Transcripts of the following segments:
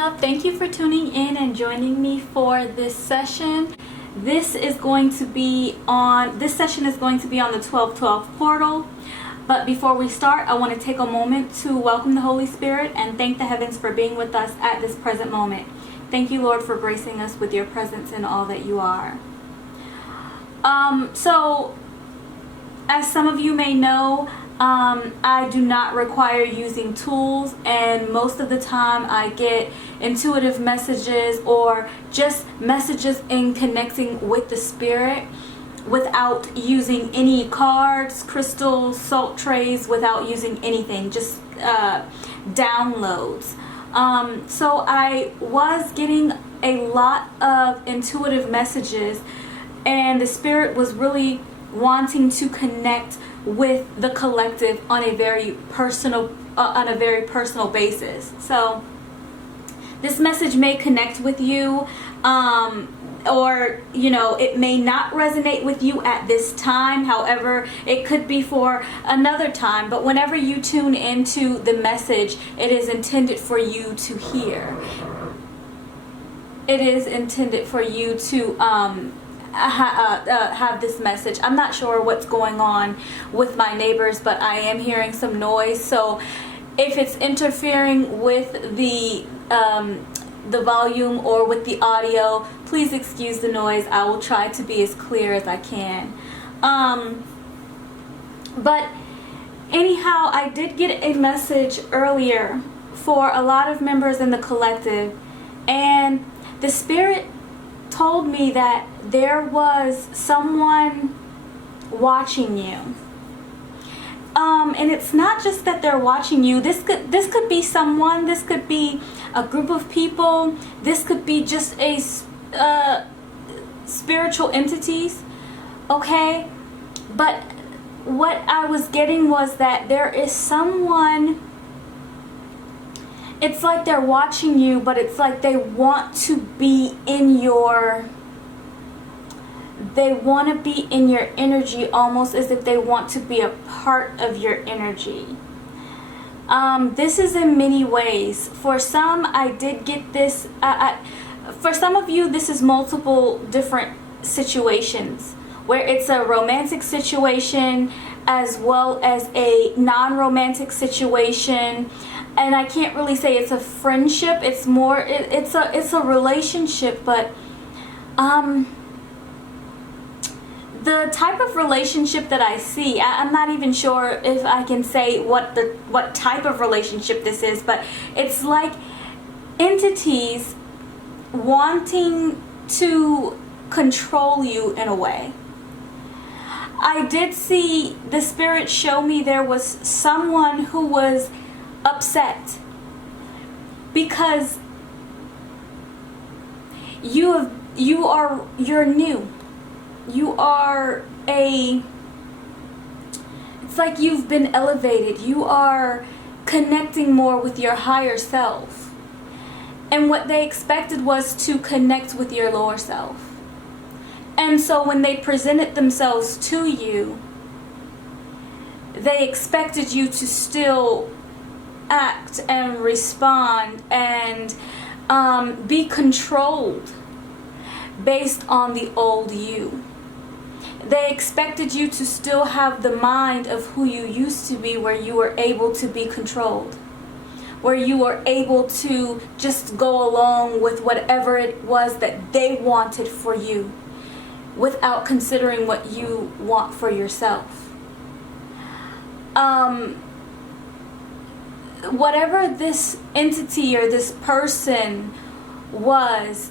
love. Thank you for tuning in and joining me for this session. This session is going to be on the 1212 portal. But before we start, I want to take a moment to welcome the Holy Spirit and thank the heavens for being with us at this present moment. Thank you, Lord, for gracing us with your presence and all that you are. So, as some of you may know, I do not require using tools, and most of the time I get intuitive messages or just messages in connecting with the Spirit without using any cards, crystals, salt trays, without using anything, just downloads. So I was getting a lot of intuitive messages, and the Spirit was really wanting to connect with the collective on a very personal basis. So this message may connect with you, or it may not resonate with you at this time. However, it could be for another time. But whenever you tune into the message, it is intended for you to hear. It is intended for you to have this message. I'm not sure what's going on with my neighbors, but I am hearing some noise. So if it's interfering with the volume or with the audio, please excuse the noise. I will try to be as clear as I can. But anyhow, I did get a message earlier for a lot of members in the collective, and the Spirit told me that there was someone watching you. And it's not just that they're watching you. This could be someone. This could be a group of people. This could be just a spiritual entities. Okay? But what I was getting was that there is someone. It's like they're watching you, but it's like they want to be in your... They want to be in your energy, almost as if they want to be a part of your energy. This is in many ways. For some, I did get this. For some of you, this is multiple different situations, where it's a romantic situation as well as a non-romantic situation. And I can't really say it's a friendship. It's more. It's a relationship, but the type of relationship that I see, I'm not even sure if I can say what type of relationship this is, but it's like entities wanting to control you in a way. I did see the Spirit show me there was someone who was upset because you're new. You are it's like you've been elevated. You are connecting more with your higher self. And what they expected was to connect with your lower self. And so when they presented themselves to you, they expected you to still act and respond and be controlled based on the old you. They expected you to still have the mind of who you used to be, where you were able to be controlled, where you were able to just go along with whatever it was that they wanted for you without considering what you want for yourself. Whatever this entity or this person was,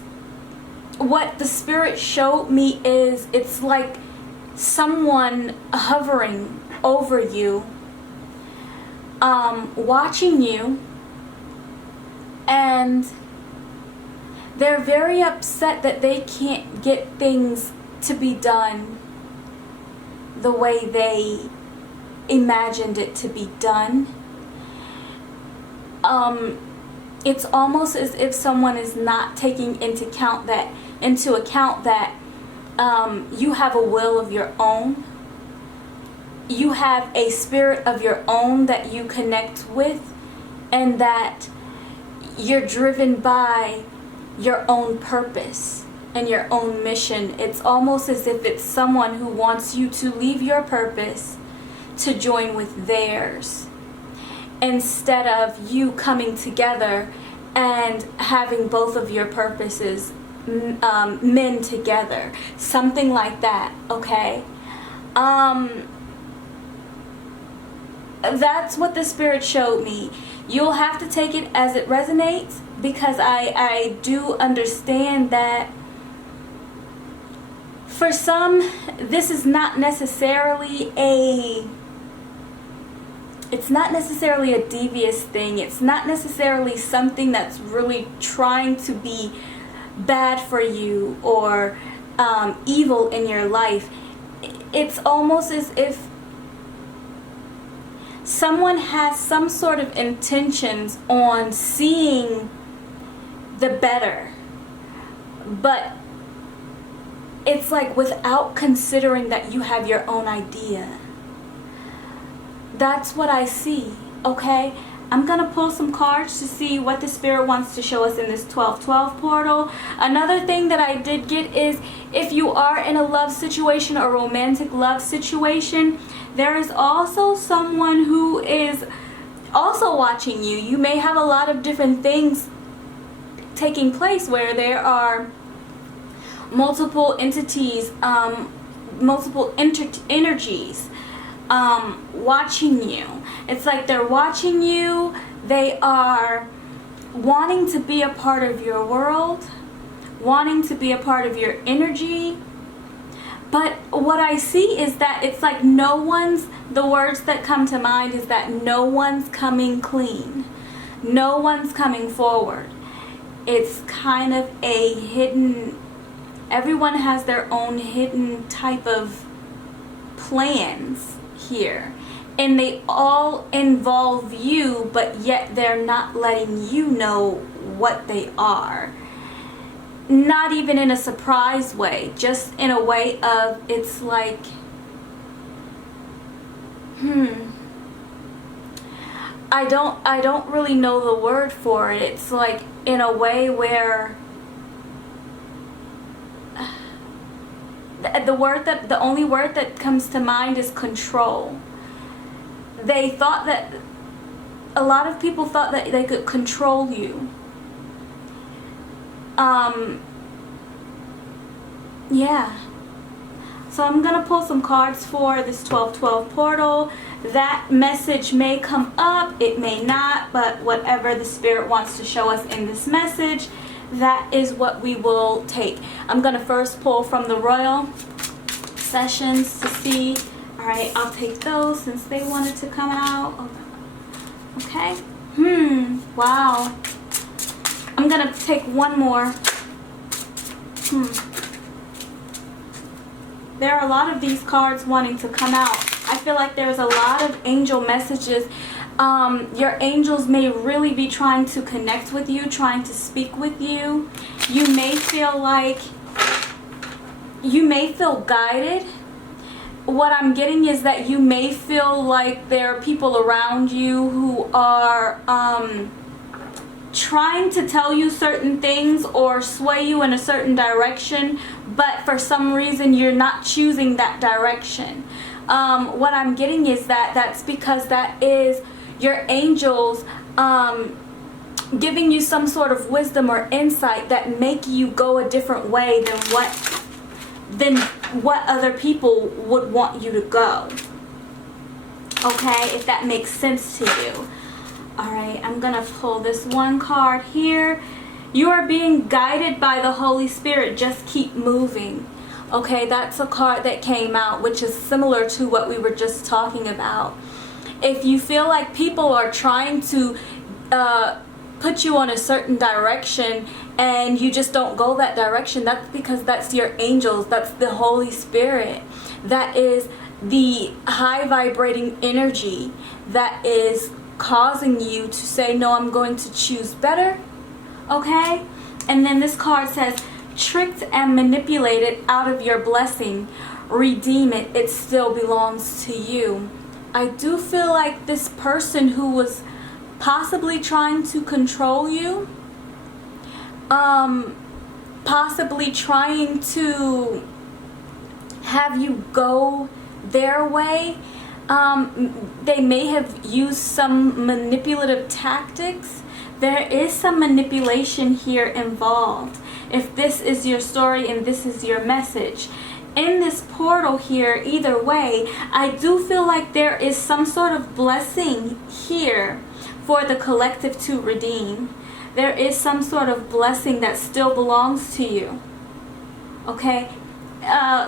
what the Spirit showed me is it's like someone hovering over you, watching you, and they're very upset that they can't get things to be done the way they imagined it to be done. It's almost as if someone is not taking into account that you have a will of your own. You have a spirit of your own that you connect with, and that you're driven by your own purpose and your own mission. It's almost as if it's someone who wants you to leave your purpose to join with theirs, instead of you coming together and having both of your purposes mend together. Something like that, okay? That's what the Spirit showed me. You'll have to take it as it resonates, because I do understand that for some, this is not necessarily a devious thing. It's not necessarily something that's really trying to be bad for you or evil in your life. It's almost as if someone has some sort of intentions on seeing the better, but it's like without considering that you have your own idea. That's what I see, okay? I'm going to pull some cards to see what the Spirit wants to show us in this 12-12 portal. Another thing that I did get is, if you are in a love situation, a romantic love situation, there is also someone who is also watching you. You may have a lot of different things taking place where there are multiple entities, multiple energies watching you. It's like they're watching you. They are wanting to be a part of your world, wanting to be a part of your energy. But what I see is that it's like the words that come to mind is that no one's coming clean. No one's coming forward. It's kind of a hidden, everyone has their own hidden type of plans here. And they all involve you, but yet they're not letting you know what they are. Not even in a surprise way, just in a way of, it's like, I don't really know the word for it. It's like in a way where the only word that comes to mind is control. They thought that, a lot of people thought that they could control you. Yeah. So I'm going to pull some cards for this 12-12 portal. That message may come up, it may not, but whatever the Spirit wants to show us in this message, that is what we will take. I'm going to first pull from the Royal Sessions to see. Alright, I'll take those since they wanted to come out. Okay. Wow. I'm going to take one more. There are a lot of these cards wanting to come out. I feel like there's a lot of angel messages. Your angels may really be trying to connect with you, trying to speak with you. You may feel guided. What I'm getting is that you may feel like there are people around you who are trying to tell you certain things or sway you in a certain direction, but for some reason you're not choosing that direction. What I'm getting is that that's because that is your angels giving you some sort of wisdom or insight that make you go a different way than what other people would want you to go. Okay, if that makes sense to you. Alright, I'm going to pull this one card here. You are being guided by the Holy Spirit. Just keep moving. Okay, that's a card that came out, which is similar to what we were just talking about. If you feel like people are trying to put you on a certain direction and you just don't go that direction, that's because that's your angels. That's the Holy Spirit. That is the high vibrating energy that is causing you to say, no, I'm going to choose better. Okay? And then this card says, tricked and manipulated out of your blessing, redeem it. It still belongs to you. I do feel like this person who was possibly trying to control you, possibly trying to have you go their way. They may have used some manipulative tactics. There is some manipulation here involved, if this is your story and this is your message. In this portal here, either way, I do feel like there is some sort of blessing here for the collective to redeem. There is some sort of blessing that still belongs to you. Okay?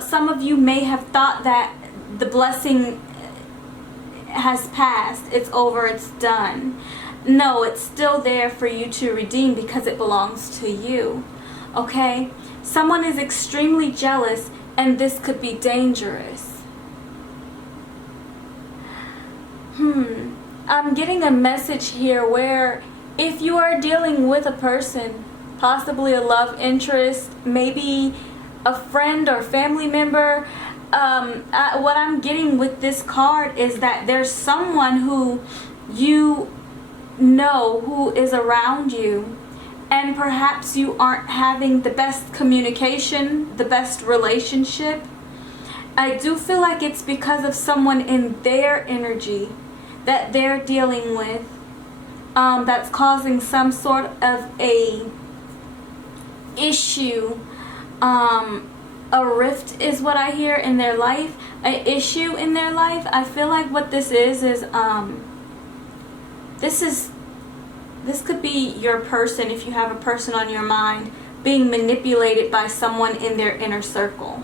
Some of you may have thought that the blessing has passed. It's over. It's done. No, it's still there for you to redeem because it belongs to you. Okay? Someone is extremely jealous, and this could be dangerous. I'm getting a message here where if you are dealing with a person, possibly a love interest, maybe a friend or family member, what I'm getting with this card is that there's someone who you know who is around you, and perhaps you aren't having the best communication, the best relationship. I do feel like it's because of someone in their energy that they're dealing with, that's causing some sort of a issue. A rift is what I hear in their life, an issue in their life. I feel like what this is this could be your person, if you have a person on your mind, being manipulated by someone in their inner circle.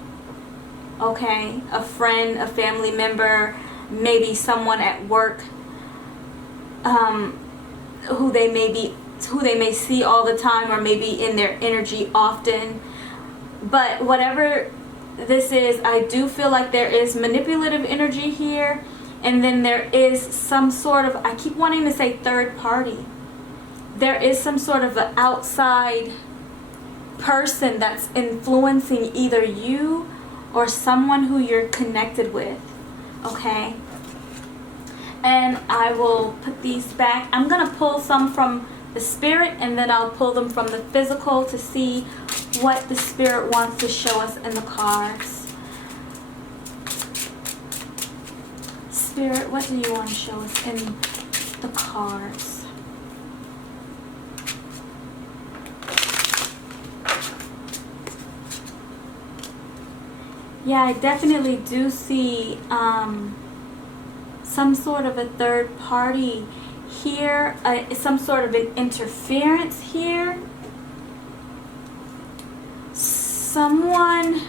Okay? A friend, a family member, maybe someone at work, who they may see all the time, or maybe in their energy often. But whatever this is, I do feel like there is manipulative energy here, and then there is some sort of, I keep wanting to say third party. There is some sort of an outside person that's influencing either you or someone who you're connected with. Okay? And I will put these back. I'm going to pull some from the spirit, and then I'll pull them from the physical to see what the spirit wants to show us in the cards. Spirit, what do you want to show us in the cards? Yeah, I definitely do see some sort of a third party here, some sort of an interference here. Someone,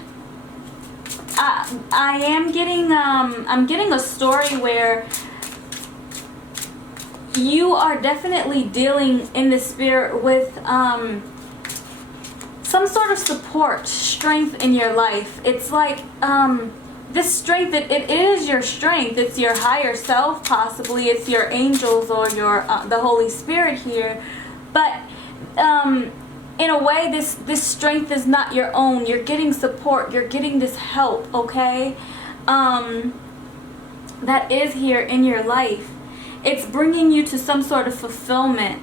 I am getting, I'm getting a story where you are definitely dealing in the spirit with some sort of support, strength in your life. It's like this strength, it is your strength. It's your higher self, possibly. It's your angels or your the Holy Spirit here. But in a way, this strength is not your own. You're getting support. You're getting this help, okay? That is here in your life. It's bringing you to some sort of fulfillment.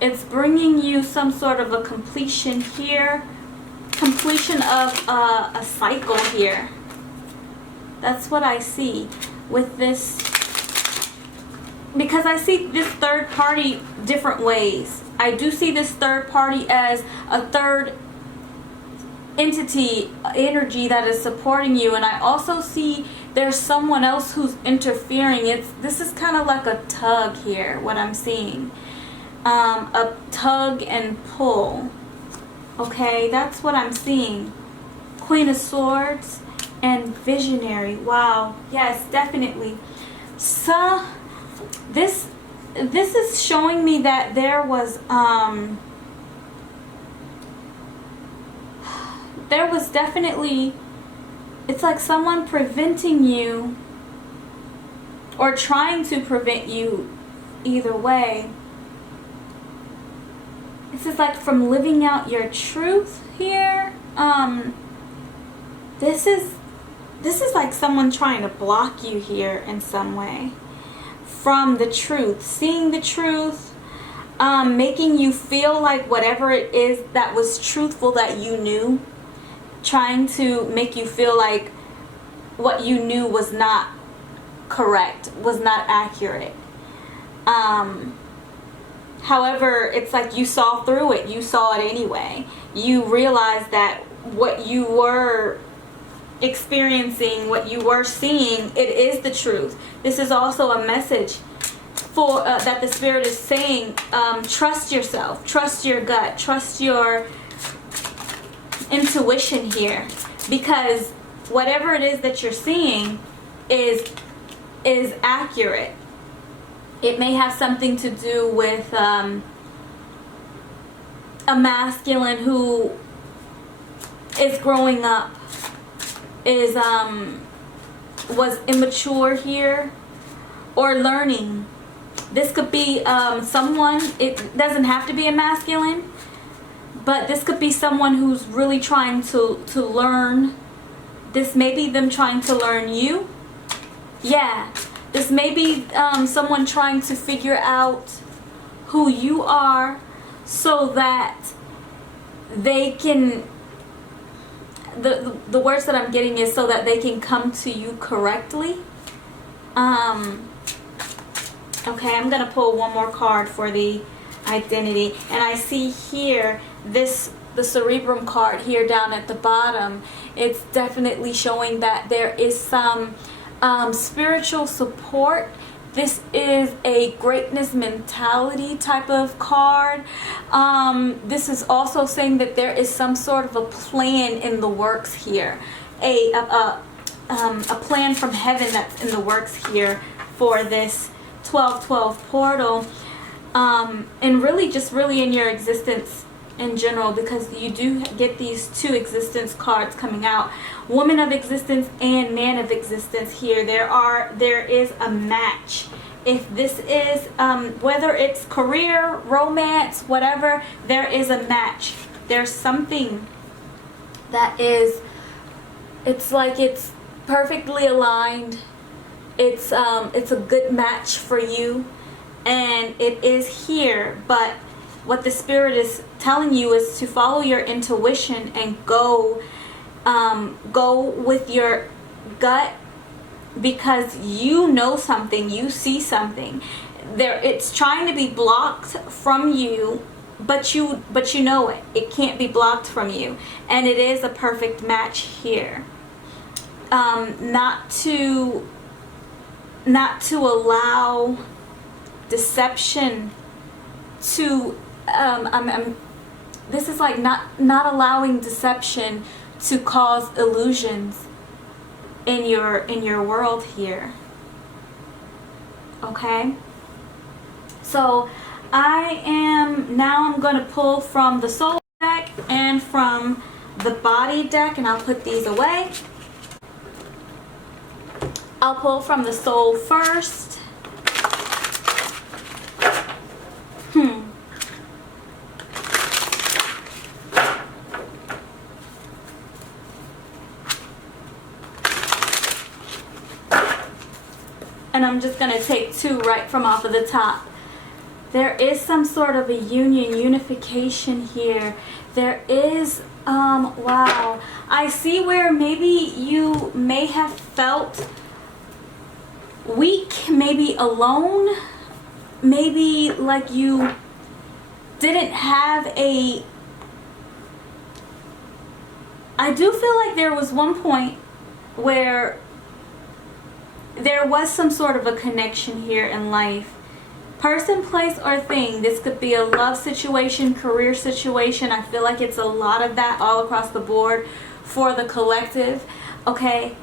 It's bringing you some sort of a completion here. Completion of a cycle here. That's what I see with this. Because I see this third party different ways. I do see this third party as a third entity, energy that is supporting you. And I also see there's someone else who's interfering. This is kind of like a tug here, what I'm seeing. A tug and pull. Okay, that's what I'm seeing. Queen of Swords and Visionary. Wow. Yes, definitely. So this is showing me that there was definitely, it's like someone preventing you or trying to prevent you, either way. This is like from living out your truth here. This is like someone trying to block you here in some way from the truth, seeing the truth, making you feel like whatever it is that was truthful that you knew, trying to make you feel like what you knew was not correct, was not accurate. However, it's like you saw through it. You saw it anyway. You realized that what you were experiencing, what you were seeing, it is the truth. This is also a message for that the Spirit is saying, trust yourself, trust your gut, trust your intuition here, because whatever it is that you're seeing is accurate. It may have something to do with a masculine who is growing up, was immature here, or learning. This could be someone, it doesn't have to be a masculine, but this could be someone who's really trying to learn. This may be them trying to learn you. Yeah. This may be someone trying to figure out who you are so that they can, the words that I'm getting is so that they can come to you correctly. Okay, I'm going to pull one more card for the identity. And I see here the cerebrum card here down at the bottom. It's definitely showing that there is some spiritual support. This is a greatness mentality type of card. This is also saying that there is some sort of a plan in the works here, a plan from heaven that's in the works here for this 12-12 portal, and really just really in your existence in general, because you do get these two existence cards coming out, woman of existence and man of existence here. There is a match. If this is whether it's career, romance, whatever, there is a match. There's something that is, it's like it's perfectly aligned. It's a good match for you, and it is here. But what the Spirit is telling you is to follow your intuition and go with your gut, because you know something, you see something. It's trying to be blocked from you, but you know it. It can't be blocked from you, and it is a perfect match here. Not to allow deception to this is like not allowing deception to cause illusions in your world here. Okay, so I'm going to pull from the soul deck and from the body deck, and I'll put these away. I'll pull from the soul first. And I'm just going to take two right from off of the top. There is some sort of a unification here. There is, wow. I see where maybe you may have felt weak, maybe alone, maybe like you didn't have I do feel like there was one point where there was some sort of a connection here in life. Person, place, or thing. This could be a love situation, career situation. I feel like it's a lot of that all across the board for the collective. Okay,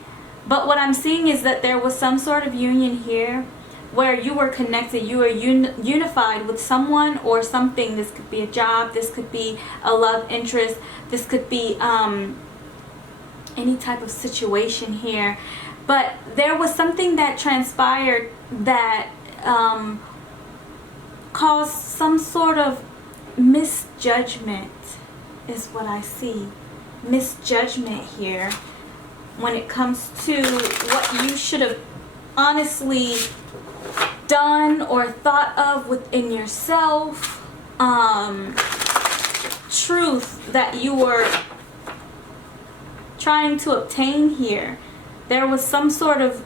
but what I'm seeing is that there was some sort of union here where you were connected, you were unified with someone or something. This could be a job, this could be a love interest, this could be any type of situation here. But there was something that transpired that caused some sort of misjudgment, is what I see. Misjudgment here when it comes to what you should have honestly done or thought of within yourself, truth that you were trying to obtain here. There was some sort of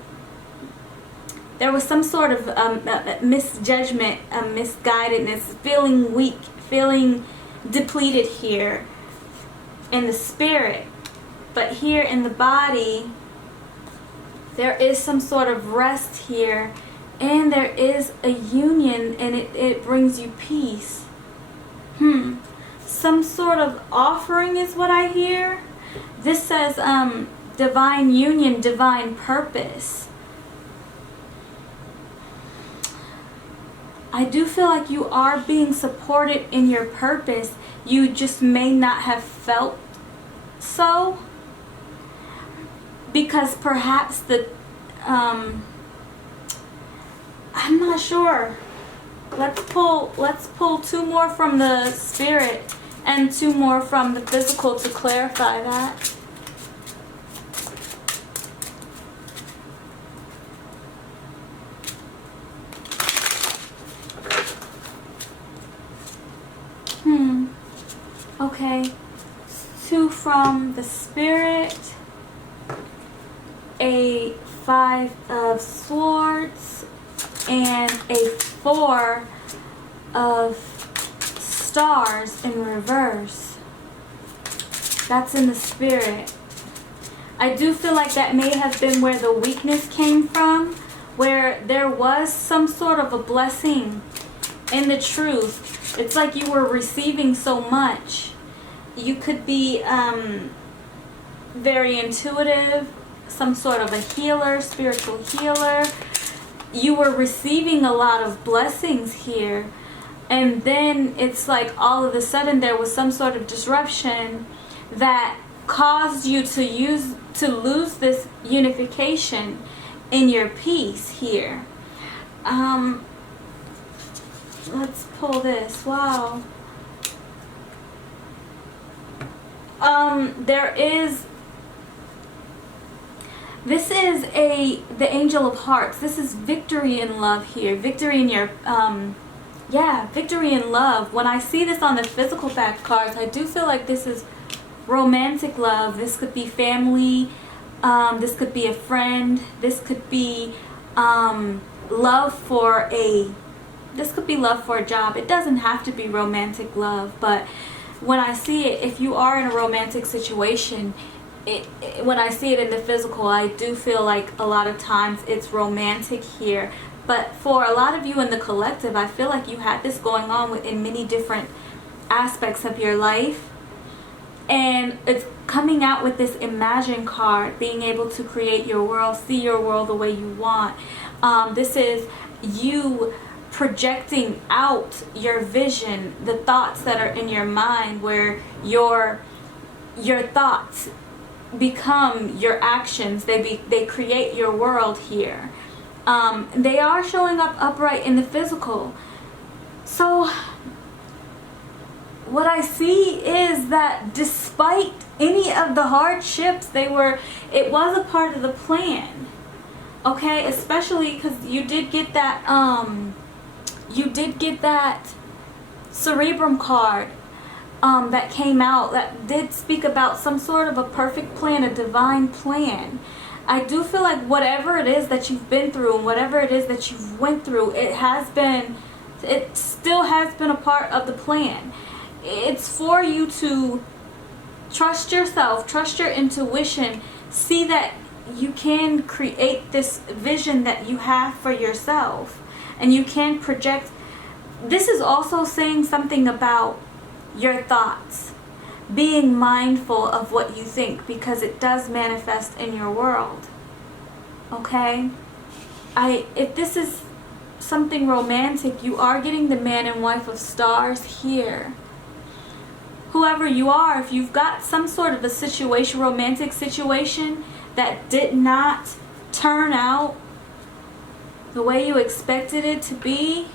misjudgment, misguidedness, feeling weak, feeling depleted here in the spirit. But here in the body, there is some sort of rest here, and there is a union, and it brings you peace. Some sort of offering is what I hear. This says divine union, divine purpose. I do feel like you are being supported in your purpose. You just may not have felt so, because perhaps the I'm not sure. Let's pull two more from the spirit and two more from the physical to clarify that. Okay. Two from the spirit. A 5 of swords and a 4 of stars in reverse. That's in the spirit. I do feel like that may have been where the weakness came from, where there was some sort of a blessing in the truth. It's like you were receiving so much. You could be very intuitive, some sort of a healer, spiritual healer. You were receiving a lot of blessings here, and then it's like all of a sudden there was some sort of disruption that caused you to lose this unification in your peace here. Let's pull this. Wow. This is the Angel of Hearts. This is victory in love here. Victory in your, victory in love. When I see this on the physical back cards, I do feel like this is romantic love. This could be family. This could be a friend. This could be love for a job. It doesn't have to be romantic love, but when I see it, if you are in a romantic situation, when I see it in the physical, I do feel like a lot of times it's romantic here. But for a lot of you in the collective, I feel like you had this going on in many different aspects of your life. And it's coming out with this Imagine card, being able to create your world, see your world the way you want. This is you projecting out your vision, the thoughts that are in your mind, where your thoughts become your actions. They create your world here. They are showing up upright in the physical. So what I see is that despite any of the hardships, it was a part of the plan. Okay, especially because you did get that Cerebrum card that came out that did speak about some sort of a perfect plan, a divine plan. I do feel like whatever it is that you've been through and whatever it is that you've went through, it still has been a part of the plan. It's for you to trust yourself, trust your intuition, see that you can create this vision that you have for yourself, and you can project. This is also saying something about your thoughts, being mindful of what you think, because it does manifest in your world. Okay? If this is something romantic, you are getting the man and wife of stars here. Whoever you are, if you've got some sort of a situation, romantic situation, that did not turn out the way you expected it to be,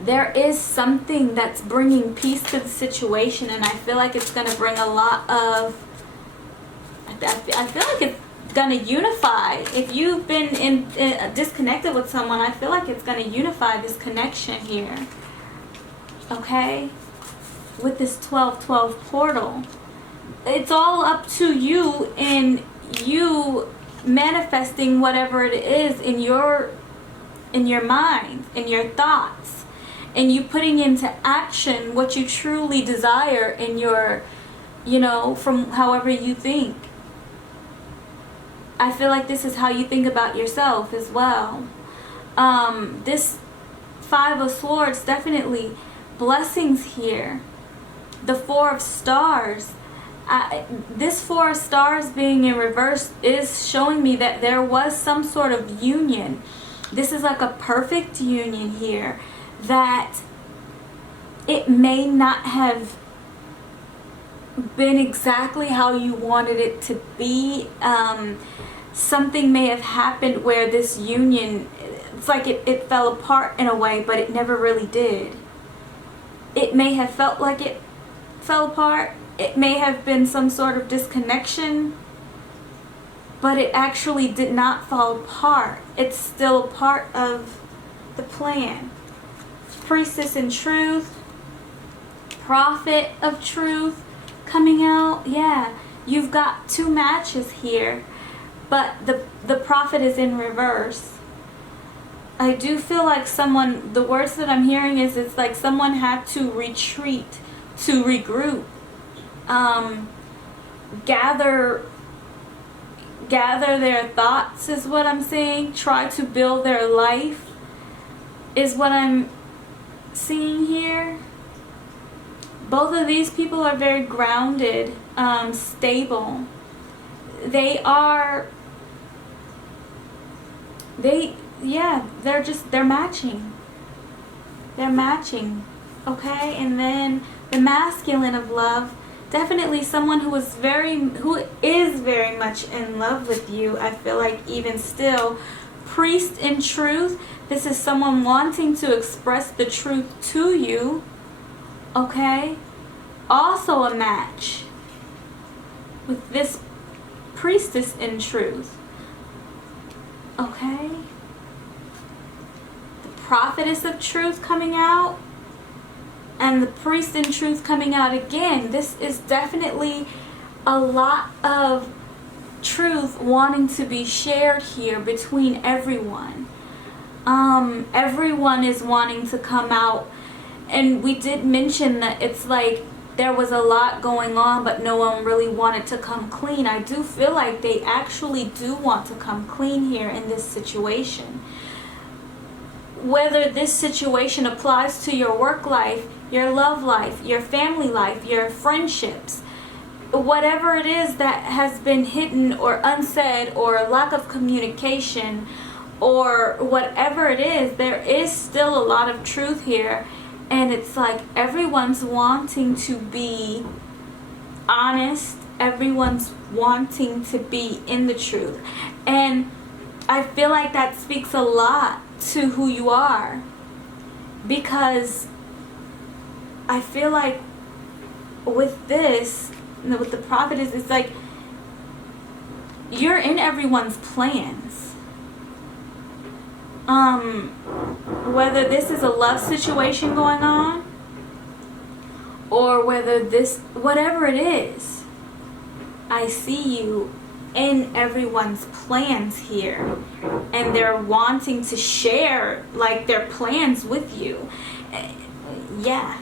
there is something that's bringing peace to the situation, and I feel like it's going to bring a lot of, I feel like gonna unify. If you've been disconnected with someone, I feel like it's gonna unify this connection here. Okay? With this 12-12 portal. It's all up to you and you manifesting whatever it is in your mind, in your thoughts, and you putting into action what you truly desire in your, from however you think. I feel like this is how you think about yourself as well. This Five of Swords, definitely blessings here. The Four of Stars. This Four of Stars being in reverse is showing me that there was some sort of union. This is like a perfect union here, that it may not have been exactly how you wanted it to be. Something may have happened where this union, it's like it fell apart in a way, but it never really did. It may have felt like it fell apart. It may have been some sort of disconnection, but it actually did not fall apart. It's still a part of the plan. Priestess in Truth, Prophet of Truth coming out. Yeah, you've got two matches here, but the Prophet is in reverse. I do feel like someone, the words that I'm hearing is, it's like someone had to retreat, to regroup, gather their thoughts is what I'm saying. Try to build their life is what I'm seeing here. Both of these people are very grounded, stable. They're matching. They're matching. Okay, and then the masculine of love, definitely someone who is very much in love with you. I feel like even still. Priest in Truth, this is someone wanting to express the truth to you. Okay, also a match with this Priestess in Truth. Okay, the Prophetess of Truth coming out, and the Priest in Truth coming out again. This is definitely a lot of truth wanting to be shared here between everyone. Everyone is wanting to come out, and we did mention that it's like there was a lot going on, but no one really wanted to come clean. I do feel like they actually do want to come clean here in this situation. Whether this situation applies to your work life, your love life, your family life, your friendships, whatever it is that has been hidden or unsaid, or lack of communication, or whatever it is, there is still a lot of truth here. And it's like everyone's wanting to be honest. Everyone's wanting to be in the truth. And I feel like that speaks a lot to who you are. Because I feel like with this, with the Prophetess, it's like you're in everyone's plans. Whether this is a love situation going on, or whether this, whatever it is, I see you in everyone's plans here, and they're wanting to share like their plans with you. Yeah.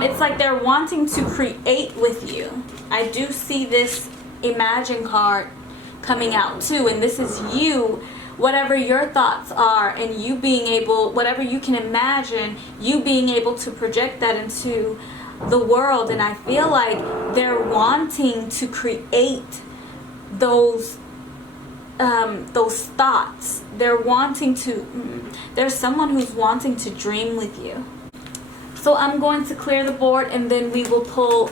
It's like they're wanting to create with you. I do see this Imagine card coming out too, and this is you, whatever your thoughts are, and you being able, whatever you can imagine, you being able to project that into the world. And I feel like they're wanting to create those thoughts. They're wanting to, there's someone who's wanting to dream with you. So I'm going to clear the board, and then we will pull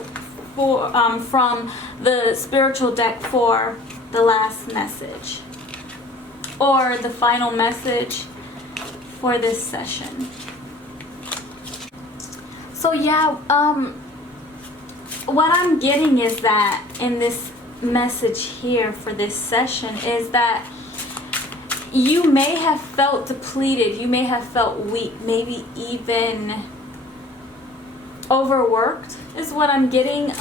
from the spiritual deck for the last message, or the final message for this session. So yeah, what I'm getting is that in this message here for this session is that you may have felt depleted, you may have felt weak, maybe even overworked is what I'm getting.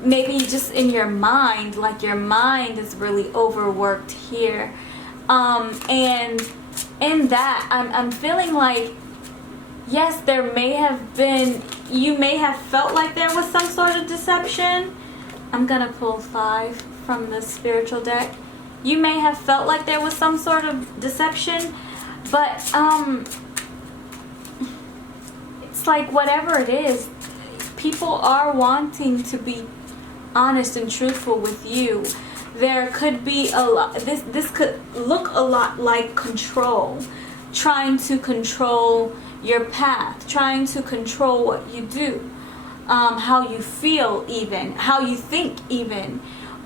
Maybe just in your mind, like your mind is really overworked here. And in that, I'm feeling like, yes, there may have been, you may have felt like there was some sort of deception. I'm gonna pull 5 from the spiritual deck. You may have felt like there was some sort of deception, but it's like whatever it is, people are wanting to be honest and truthful with you. There could be a lot, this could look a lot like control, trying to control your path, trying to control what you do, how you feel even, how you think even.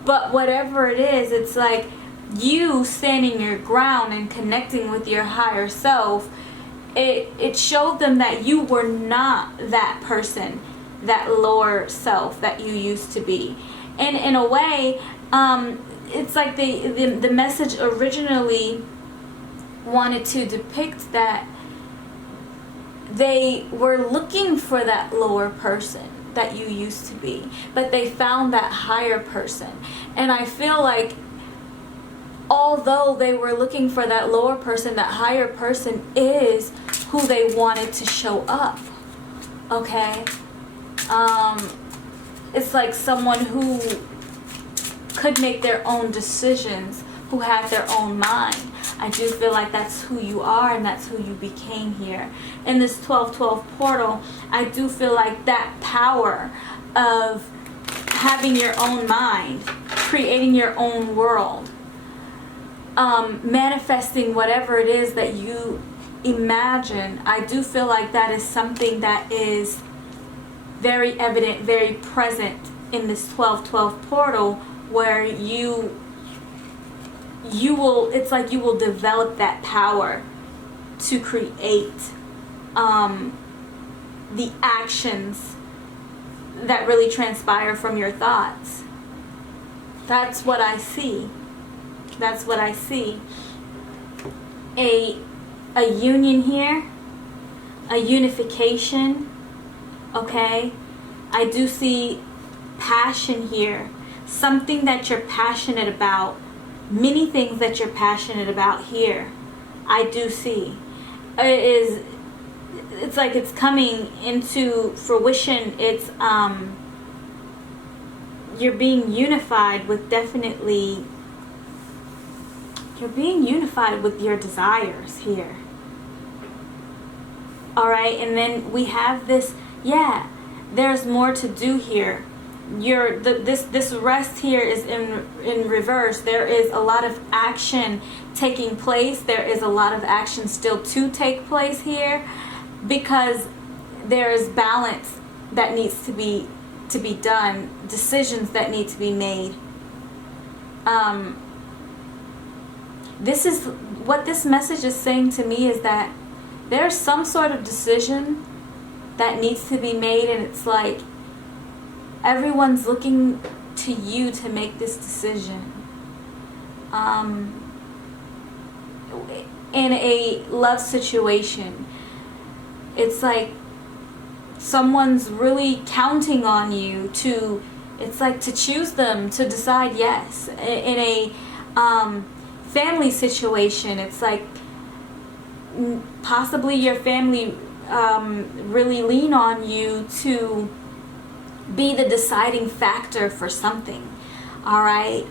But whatever it is, it's like you standing your ground and connecting with your higher self. It showed them that you were not that person, that lower self that you used to be. And in a way, it's like the message originally wanted to depict that they were looking for that lower person that you used to be, but they found that higher person. And I feel like although they were looking for that lower person, that higher person is who they wanted to show up. Okay? It's like someone who could make their own decisions, who had their own mind. I do feel like that's who you are, and that's who you became here. In this 12-12 portal, I do feel like that power of having your own mind, creating your own world, manifesting whatever it is that you imagine, I do feel like that is something that is very evident, very present in this 12-12 portal, where you will, it's like you will develop that power to create the actions that really transpire from your thoughts. That's what I see. That's what I see. A union here, a unification, okay? I do see passion here, something that you're passionate about, many things that you're passionate about here. I do see. It's like it's coming into fruition. It's you're being unified with, definitely you're being unified with your desires here. All right, and then we have this, yeah, there's more to do here. This rest here is in reverse. There is a lot of action taking place. There is a lot of action still to take place here, because there is balance that needs to be done, decisions that need to be made. This is what this message is saying to me, is that there's some sort of decision that needs to be made, and it's like everyone's looking to you to make this decision. In a love situation, it's like someone's really counting on you to, it's like to choose them, to decide yes. In a family situation, it's like possibly your family really lean on you to be the deciding factor for something. All right,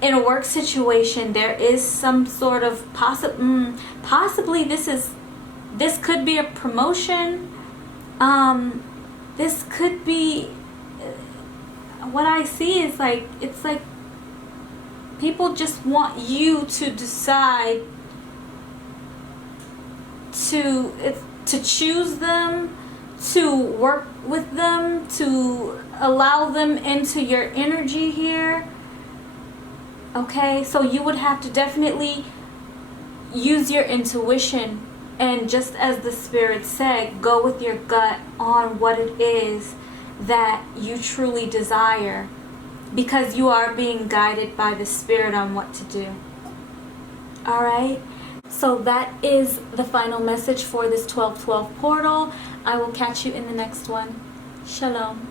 in a work situation, there is some sort of possibly this could be a promotion. This could be, what I see is like, it's like people just want you to decide to choose them, to work with them, to allow them into your energy here. Okay, so you would have to definitely use your intuition, and just as the Spirit said, go with your gut on what it is that you truly desire because you are being guided by the Spirit on what to do. Alright? So that is the final message for this 12/12 portal. I will catch you in the next one. Shalom.